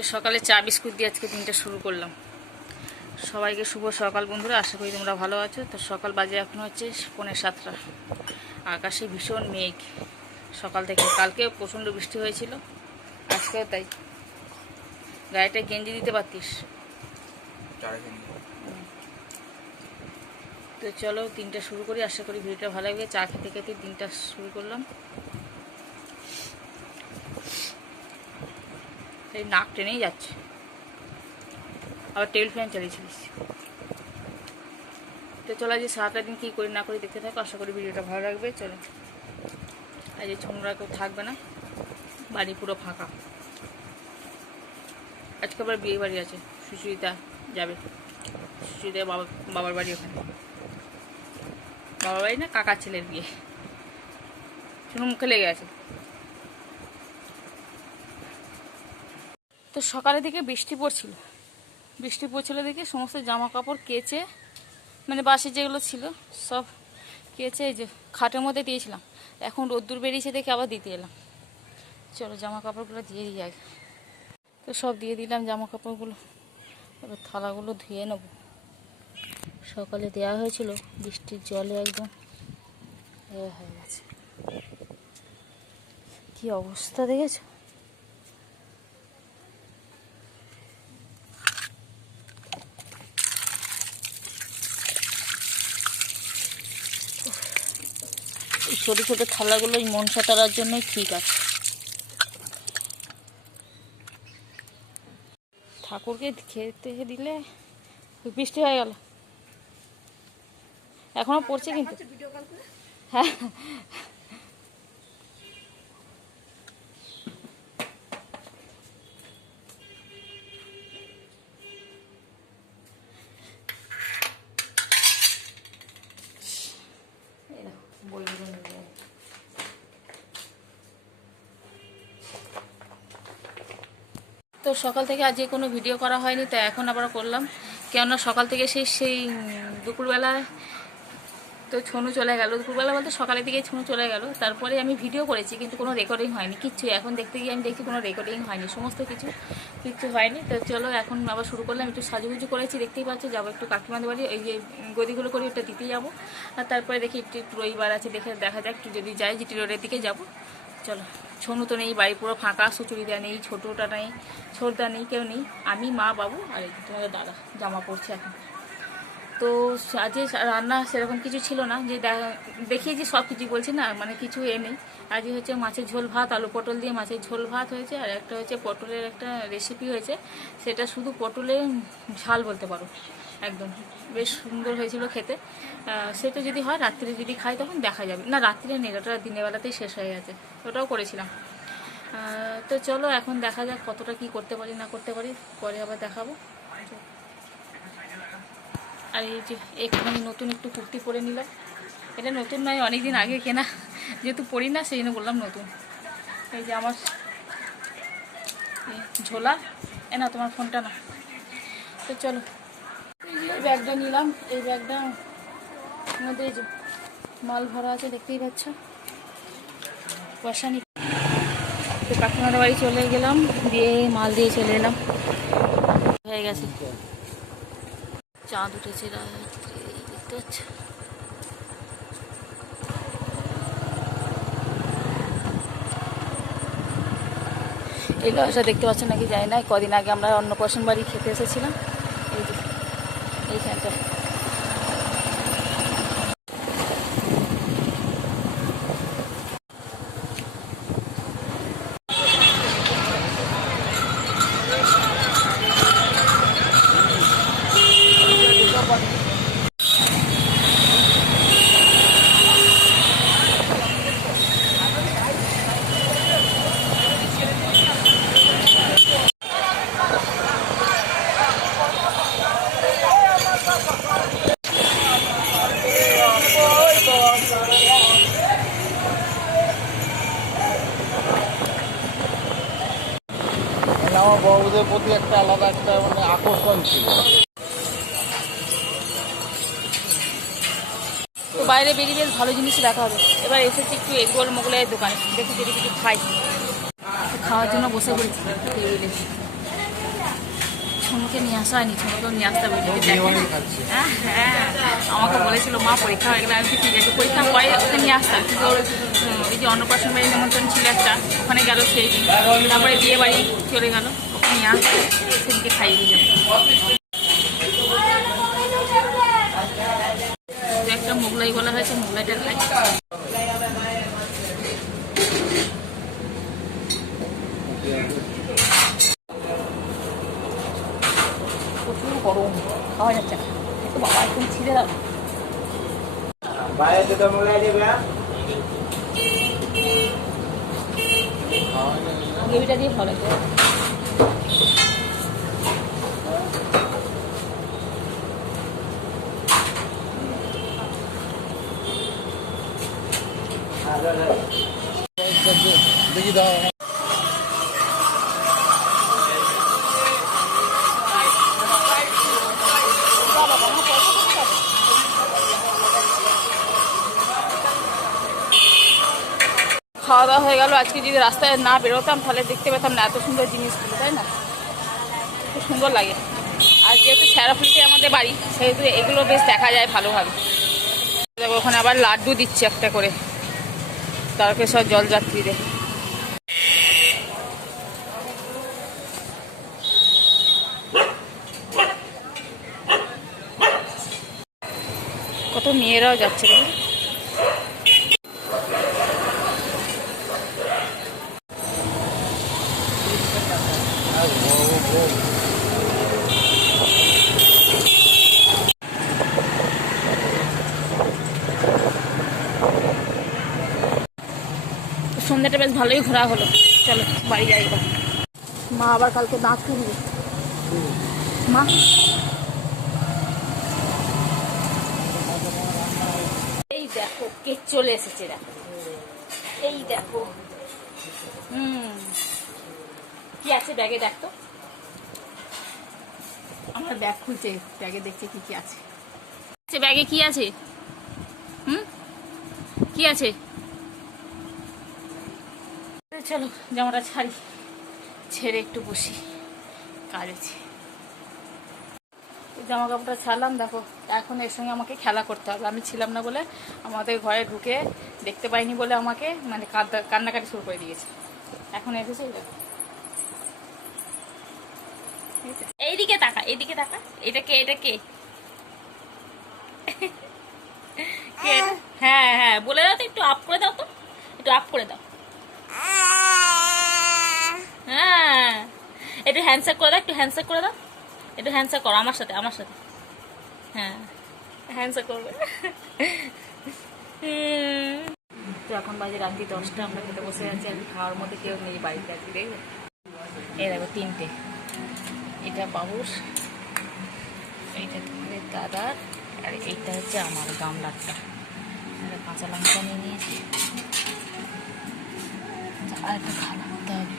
তো সকালে চা বিস্কুট দিয়ে আজকে দিনটা শুরু করলাম। সবাইকে শুভ সকাল বন্ধুরা, আশা করি তোমরা ভালো আছো। তো সকাল বাজে এখন হচ্ছে 6:45। আকাশে ভীষণ মেঘ সকাল থেকে, কালকেও প্রচণ্ড বৃষ্টি হয়েছিল, আজকেও তাই। গাড়িটা গেঞ্জি দিতে পারতিস। তো চলো দিনটা শুরু করি, আশা করি ভিডিওটা ভালো লাগবে। চা খেতে খেতে দিনটা শুরু করলাম। এই নাক টেনেই যাচ্ছে, আবার টেবিল ফ্যান চালিয়েছিলিস। তো চলো আজ সারাটা দিন কী করি না করি দেখতে থাকো, আশা করি ভিডিওটা ভালো লাগবে। চলো, আজ ছোমরা কেউ থাকবে না, বাড়ি পুরো ফাঁকা। আজকে আবার বিয়ে বাড়ি আছে, সুচরিতা যাবে। সুচরিতা বাবার বাড়ি, ওখানে বাবার বাড়ি না, কাকার ছেলের বিয়ে। শুনে মুখে লেগে আছে। তো সকালের দিকে বৃষ্টি পড়ছিল দেখে সমস্ত জামা কাপড় কেচে, মানে বাসে যেগুলো ছিল সব কেচে এই যে খাটের মধ্যে দিয়েছিলাম। এখন রোদ্দুর বেরিয়েছে দেখে আবার দিতে এলাম। চলো জামা কাপড়গুলো দিয়ে দিই আগে। তো সব দিয়ে দিলাম জামা কাপড়গুলো, এবার থালাগুলো ধুয়ে নেব। সকালে দেওয়া হয়েছিল, বৃষ্টির জলে একদম হয়ে গেছে। কি অবস্থা দেখেছো? এই ছোটো ছোটো থালাগুলো এই মনসা তারার জন্যই ঠিক আছে। ঠাকুরকে খেতে দিলে বৃষ্টি হয়ে গেল, এখনো পড়ছে কিন্তু। হ্যাঁ, তো সকাল থেকে আজকে কোনো ভিডিও করা হয়নি, তো এখন আবার করলাম। কেননা সকাল থেকে সেই দুপুরবেলা তো ছনু চলে গেল। দুপুরবেলা বলতে সকালের দিকে ছনু চলে গেল, তারপরে আমি ভিডিও করেছি কিন্তু কোনো রেকর্ডিং হয়নি কিচ্ছু। এখন দেখতে গিয়ে আমি দেখছি কোনো রেকর্ডিং হয়নি, সমস্ত কিচ্ছু হয়নি। তো চলো এখন আবার শুরু করলাম। একটু সাজুগুজু করেছি, দেখতেই পাচ্ছ। যাবো একটু কাকিমাদের বাড়ি, এই যে গদিগুলো করি ওটা দিতে যাবো। আর তারপরে দেখি একটু রবিবার আছে, দেখা যাক একটু যদি যাই জিটি রোডের দিকে যাবো। চলো, ছনু তো নেই, বাড়ি পুরো ফাঁকা। সুচুরিদা নেই, ছোটোটা নেই, ছোটদা নেই, কেউ নেই। আমি, মা, বাবু আর এই তোমাদের দাদা জামা পড়ছে এখন। তো আজকে রান্না সেরকম কিছু ছিল না, যে দেখিয়েছি সব কিছু বলছি না, মানে কিছু নেই। আজকে হচ্ছে মাছের ঝোল ভাত, আলু পটল দিয়ে মাছের ঝোল ভাত হয়েছে। আর একটা হচ্ছে পটলের একটা রেসিপি হয়েছে, সেটা শুধু পটলের ঝাল বলতে পারো, একদম বেশ সুন্দর হয়েছিল খেতে। সেটা যদি হয় রাত্রে যদি খাই তখন দেখা যাবে। না, রাত্রে নেই, ওটা দিনের বেলাতেই শেষ হয়ে গেছে, ওটাও করেছিলাম। তো চলো এখন দেখা যাক কতটা কি করতে পারি না করতে পারি, পরে আবার দেখাবো। আর এই যে একটুখানি নতুন একটু কুর্তি পরে নিলাম। এটা নতুন নয়, অনেকদিন আগে কেনা, যেহেতু পরি না সেই জন্য বললাম নতুন। এই যে আমার ঝোলা, না তোমার ফোনটা না। তো চলো, এই ব্যাগটা নিলাম। এই ব্যাগটা মধ্যে এই যে মাল ভরা আছে, দেখতেই পাচ্ছ। পয়সা নি, তো কাকিমাদের বাড়ি চলে গেলাম, দিয়ে মাল দিয়ে চলে এলাম। হয়ে গেছে, চাঁদ উঠেছে রাত্রে, দেখতে পাচ্ছ। এই লজটা দেখতে পাচ্ছ নাকি জানি না, কদিন আগে আমরা অন্নপ্রাশন বাড়ি খেতে এসেছিলাম, এই যে এইখানটা। আমার বড়দের প্রতি একটা আলাদা একটা মানে আকর্ষণ ছিল। তো বাইরে বেরিয়ে বেশ ভালো জিনিস দেখা হবে। এবার এসেছি একটু এগরোল মোগলাইয়ের দোকানে, দেখি যদি কিছু খাই। খাওয়ার জন্য বসে পড়েছি টেবিলে। ছোনুকে নিয়ে আসা হয়নি, ছোনুকেও নিয়ে আসতে হবে ওইদিকে দেখে। বিয়েবাড়ি খাচ্ছে। হ্যাঁ হ্যাঁ, আমাকে বলেছিল মা পরীক্ষা হয়ে গেলে, আমি কি ঠিক আছে পরীক্ষা পরে ওকে নিয়ে আসতাম, কিন্তু ওর ওই যে অন্নপ্রাশন বাড়ি নেমন্ত্রণ ছিল একটা, ওখানে গেল সেই দিন, তারপরে বিয়ে বাড়ি চলে গেল, ওকে নিয়ে আসতে সেদিকে খাইয়ে দিয়ে যাবো। দু একটা মোগলাই বলা হয়েছে, মোগলাইটা খাই। প্রচুর গরম, খাওয়া যাচ্ছে না, একটু বাবা একদম ছিঁড়ে দাও। গ্রেভিটা দিয়ে ভালো লাগবে। দেখি দাও। খাওয়া দাওয়া হয়ে গেল। আজকে যদি রাস্তায় না বেরোতাম তাহলে দেখতে পেতাম না এত সুন্দর জিনিসগুলো, তাই না? খুব সুন্দর লাগে। আর যেহেতু শেরাফুলিতে আমাদের বাড়ি, সেহেতু এগুলো বেশ দেখা যায় ভালোভাবে। দেখো ওখানে আবার লাড্ডু দিচ্ছে একটা করে তারকেশ্বর জলযাত্রীদের। কত মেয়েরাও যাচ্ছে দেখো। সন্ধ্যাটা বেশ ভালোই ঘোরা হলো। চলো বাড়ি যাই এবার। মা আবার কালকে দাঁত তুলবে। মা এই দেখো কে চলে এসেছে, দেখো এই দেখো। কি আছে ব্যাগে, দেখতো। আমার ব্যাগ খুলছে, ব্যাগে দেখছে কি কি আছে। ব্যাগে কি আছে? কি আছে? চলো জামাটা ছাড়ি, ছেড়ে একটু বসি, কাজ আছে। জামা কাপড়টা ছাড়লাম, দেখো এখন এর সঙ্গে আমাকে খেলা করতে হবে। আমি ছিলাম না বলে, আমাদের ঘরে ঢুকে দেখতে পাইনি বলে আমাকে মানে কান্নাকাটি শুরু করে দিয়েছে। এখন এসেছে, দেখো এইদিকে তাকা, এইদিকে তাকা। এটা কে? এটা কে? কে? হ্যাঁ হ্যাঁ বলে দাও তো, একটু আপ করে দাও তো, একটু আপ করে দাও। হ্যাঁ একটু হ্যান্ডশেক করে দাও, একটু হ্যান্ডশেক করে দাও, একটু হ্যান্ডশেক করো আমার সাথে, আমার সাথে। হ্যাঁ হ্যান্ডশেক করবে। তো এখন বাজে রাত্রি 10টা, আমরা খেতে বসে আছি। আর খাওয়ার মধ্যে কেউ নেই বাড়িতে আজকে, দেখবে এই দেখো 3টে। এটা বাবুর, এইটা তোমাদের দাদার, আর এইটা হচ্ছে আমার গামলাটা। কাঁচা লঙ্কা নিয়ে নিয়েছি, আর একটা খাওয়া করতে হবে।